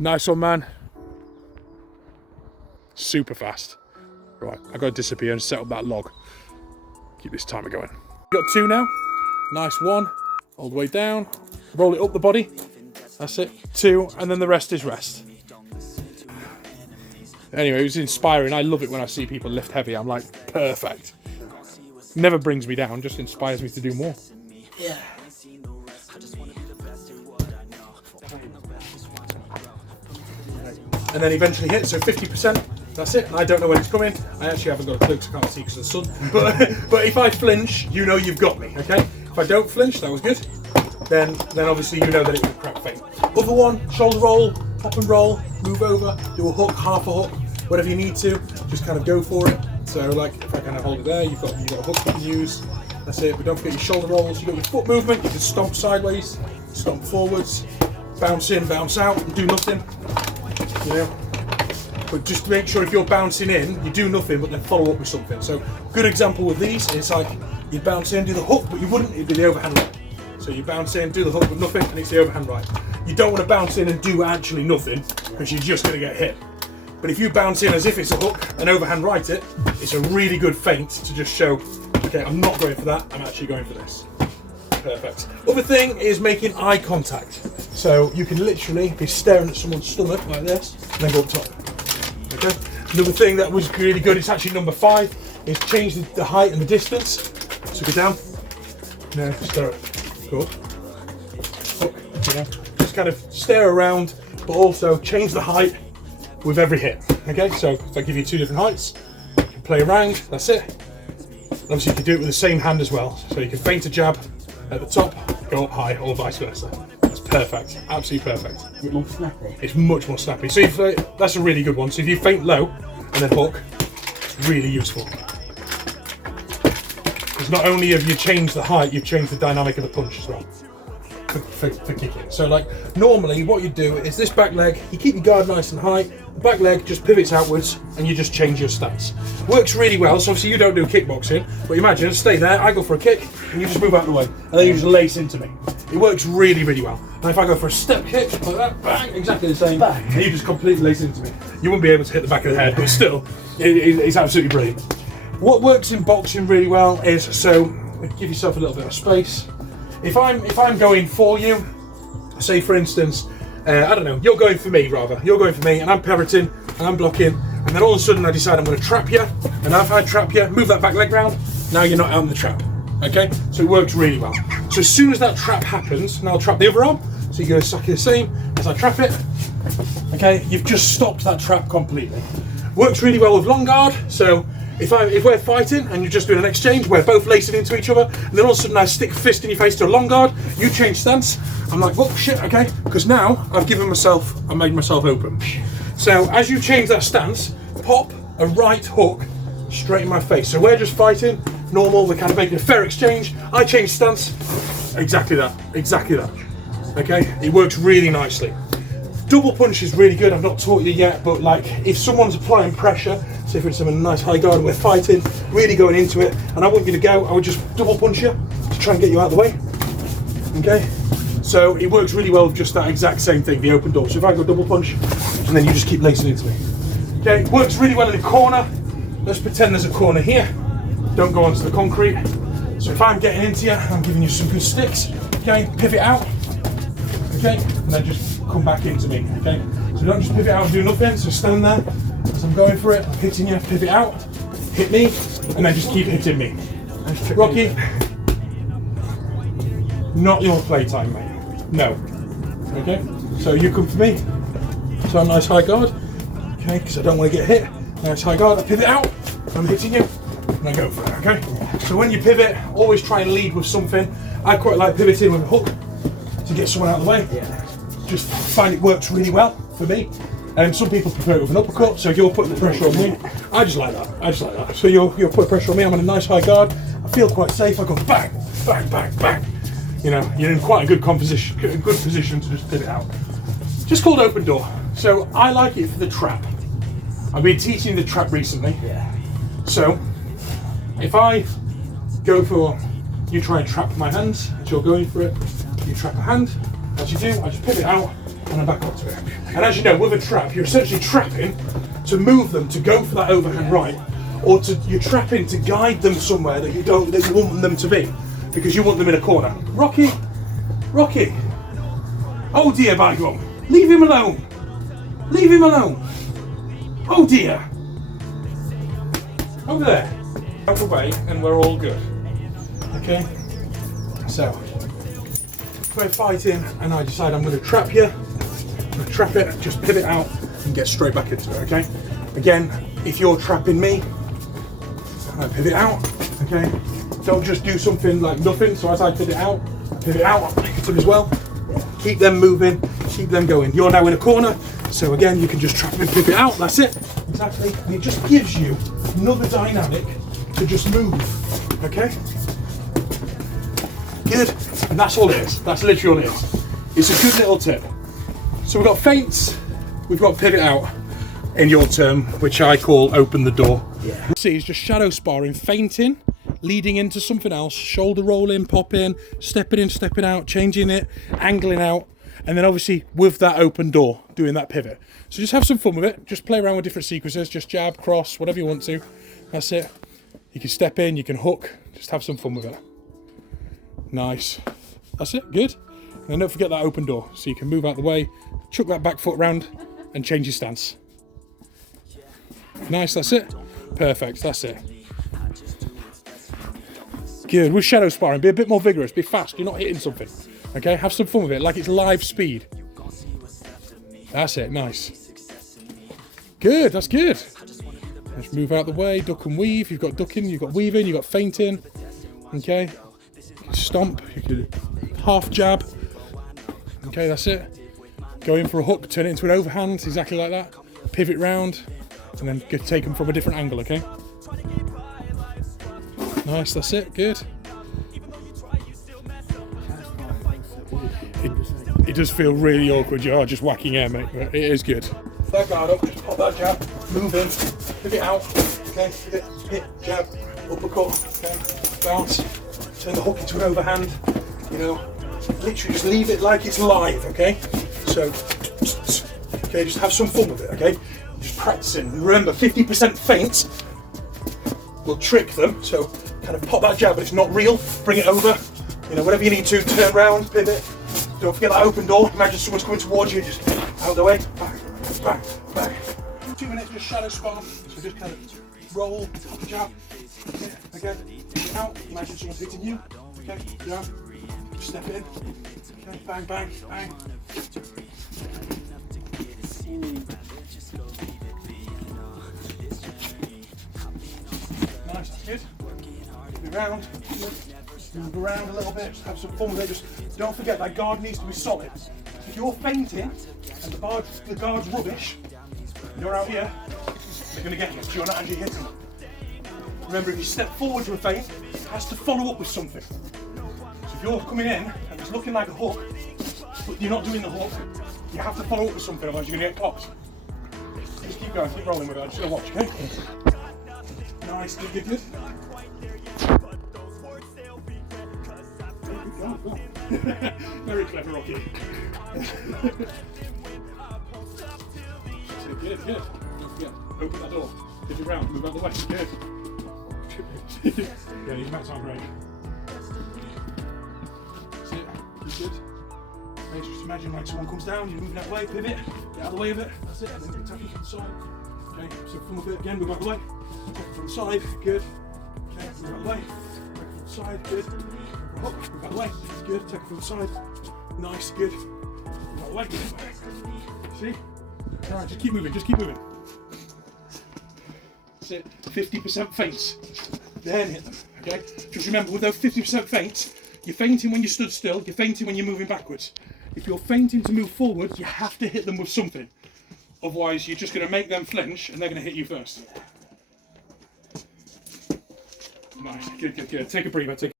Nice one, man. Super fast. Right, I gotta disappear and set up that log. Keep this timer going. Got 2 now. Nice 1, all the way down. Roll it up the body. That's it. 2, and then the rest is rest. Anyway, it was inspiring. I love it when I see people lift heavy. I'm like, perfect. Never brings me down, just inspires me to do more. Yeah. And then eventually hit, so 50%. That's it. I don't know when it's coming. I actually haven't got a clue because I can't see because of the sun. But if I flinch, you know you've got me, okay? If I don't flinch, that was good. Then obviously you know that it was a crap feint. Other one, shoulder roll, pop and roll, move over, do a hook, half a hook, whatever you need to. Just kind of go for it. So like if I kind of hold it there, you've got a hook you can use. That's it. But don't forget your shoulder rolls. You've got your foot movement. You can stomp sideways, stomp forwards, bounce in, bounce out, and do nothing. You know. But just make sure if you're bouncing in, you do nothing, but then follow up with something. So good example with these is like you bounce in, do the hook, but you wouldn't. It'd be the overhand right. So you bounce in, do the hook with nothing, and it's the overhand right. You don't want to bounce in and do actually nothing because you're just going to get hit. But if you bounce in as if it's a hook and overhand right it, it's a really good feint to just show, okay, I'm not going for that, I'm actually going for this. Perfect. Other thing is making eye contact. So you can literally be staring at someone's stomach like this and then go up top. Okay. Another thing that was really good, it's actually number 5, is change the height and the distance. So go down. No, stare. Good. Hook. Yeah. Just kind of stare around, but also change the height with every hit. Okay, so if I give you 2 different heights, you can play around, that's it. Obviously you can do it with the same hand as well. So you can feint a jab at the top, go up high, or vice versa. It's perfect, absolutely perfect. Is it more snappy? It's much more snappy. So if, that's a really good one. So if you feint low and then hook, it's really useful. Because not only have you changed the height, you've changed the dynamic of the punch as well. For kicking. So like normally what you do is this back leg, you keep your guard nice and high, the back leg just pivots outwards and you just change your stance. Works really well, so obviously you don't do kickboxing, but imagine, stay there, I go for a kick and you just move out of the way and then you just lace into me. It works really, really well. And if I go for a step kick like that, bang, exactly the same, bang, and you just completely lace into me. You wouldn't be able to hit the back of the head, but still, it's absolutely brilliant. What works in boxing really well is, so give yourself a little bit of space. If I'm going for you, say for instance, I don't know, you're going for me rather, you're going for me and I'm pivoting and I'm blocking and then all of a sudden I decide I'm going to trap you, and if I trap you, move that back leg round, now you're not out in the trap, okay? So it works really well. So as soon as that trap happens, now I'll trap the other arm, so you're going to suck it the same, as I trap it, okay, you've just stopped that trap completely. Works really well with long guard, so if we're fighting and you're just doing an exchange, we're both lacing into each other, and then all of a sudden I stick a fist in your face to a long guard, you change stance, I'm like, oh shit, okay, because now I made myself open. So as you change that stance, pop a right hook straight in my face. So we're just fighting, normal, we're kind of making a fair exchange, I change stance, exactly that, okay, it works really nicely. Double punch is really good, I've not taught you yet, but like if someone's applying pressure, say for instance I'm in a nice high guard and we're fighting, really going into it, and I want you to go, I would just double punch you to try and get you out of the way. Okay? So it works really well with just that exact same thing, the open door. So if I go double punch, and then you just keep lacing into me. Okay, it works really well in a corner. Let's pretend there's a corner here. Don't go onto the concrete. So if I'm getting into you, I'm giving you some good sticks, okay, pivot out, okay, and then just come back into me, okay? So don't just pivot out and do nothing, so stand there, as I'm going for it, I'm hitting you, pivot out, hit me, and then just keep hitting me. Rocky, not your playtime, mate. No. Okay? So you come for me, so I'm nice high guard, okay, because I don't want to get hit. Nice high guard, I pivot out, I'm hitting you, and I go for it, okay? So when you pivot, always try and lead with something. I quite like pivoting with a hook to get someone out of the way. Yeah. Just find it works really well for me. Some people prefer it with an uppercut, so you're putting the pressure on me. I just like that. So you're putting pressure on me, I'm on a nice high guard, I feel quite safe, I go bang, bang, bang, bang. You know, you're in quite a good position to just pivot out. Just called open door. So I like it for the trap. I've been teaching the trap recently. Yeah. So if I go for, you try and trap my hands as you're going for it, you trap a hand, as you do, I just pivot out, and then back onto it. And as you know, with a trap, you're essentially trapping to move them to go for that overhand right, or you're trapping to guide them somewhere that you want them to be, because you want them in a corner. Rocky, Rocky. Oh dear, by God. Leave him alone. Leave him alone. Oh dear. Over there. Out the way, and we're all good. Okay? So, if we're fighting and I decide I'm going to trap you, I'm going to trap it, just pivot out and get straight back into it, okay? Again, if you're trapping me, I pivot out, okay? Don't just do something like nothing, so as I pivot out, I'll pick it up as well. Keep them moving, keep them going. You're now in a corner, so again, you can just trap and pivot out, that's it. Exactly, and it just gives you another dynamic to just move, okay? Good, and that's all it is. That's literally all it is. It's a good little tip. So we've got feints, we've got pivot out in your term, which I call open the door. Yeah. See, it's just shadow sparring, feinting, leading into something else, shoulder rolling, popping, stepping in, stepping out, changing it, angling out, and then obviously with that open door, doing that pivot. So just have some fun with it. Just play around with different sequences, just jab, cross, whatever you want to. That's it. You can step in, you can hook, just have some fun with it. Nice. That's it, good. And then don't forget that open door, so you can move out the way, chuck that back foot round, and change your stance. Nice, that's it. Perfect, that's it. Good, with shadow sparring, be a bit more vigorous, be fast, you're not hitting something. Okay, have some fun with it, like it's live speed. That's it, nice. Good, that's good. Let's move out the way, duck and weave. You've got ducking, you've got weaving, you've got feinting. Okay. Stomp, you could half jab. Okay, that's it. Go in for a hook, turn it into an overhand, exactly like that. Pivot round, and then take them from a different angle, okay? Nice, that's it, good. It does feel really awkward, you are just whacking air, mate, but it is good. That guard up, just pop that jab, move in, pivot out, okay, hit, jab, uppercut, okay, bounce, turn the hook into an overhand, you know, literally just leave it like it's live, okay? So, okay, just have some fun with it, okay? Just practicing. Remember, 50% feint will trick them, so kind of pop that jab, but it's not real, bring it over, you know, whatever you need to, turn around, pivot, don't forget that open door, imagine someone's coming towards you, just out of the way, back, back. 2 minutes, just shadow spar, so just kind of roll, pop the jab, okay, again, out, imagine someone's hitting you, okay, jab, step in, okay, bang, bang, bang. Nice, that's good. Move around, move around a little bit, just have some fun with it, just don't forget that guard needs to be solid. If you're feinting and the guard's rubbish, you're out here, they're going to get you, so you're not actually hitting them. Remember, if you step forward to a feint, it has to follow up with something. So if you're coming in and it's looking like a hook, but you're not doing the hook, you have to follow up with something, otherwise you're going to get popped. Just keep going, keep rolling with it, I'm just going to watch, okay? Nice, good, good, good. Very clever, Rocky. Good, good. Don't forget, open that door, pivot round, move out the way, good. Yeah, these mats aren't great. That's it, good, good. Just imagine like someone comes down, you're moving that way, pivot, get out of the way of it, that's it, and then attack it from the side. Okay, so fun with it again, move out the way, attack it from the side, good. Okay, move out the way, attack it from the side, good. Hook, move out the way, good, attack it from the side, nice, good. Move out the way, see? Alright, just keep moving, just keep moving. That's it, 50% feints. Then hit them, okay? Just remember, with those 50% feints, you're feinting when you stood still, you're feinting when you're moving backwards. If you're feinting to move forward, you have to hit them with something. Otherwise, you're just going to make them flinch and they're going to hit you first. Nice, good, good, good. Take a breather,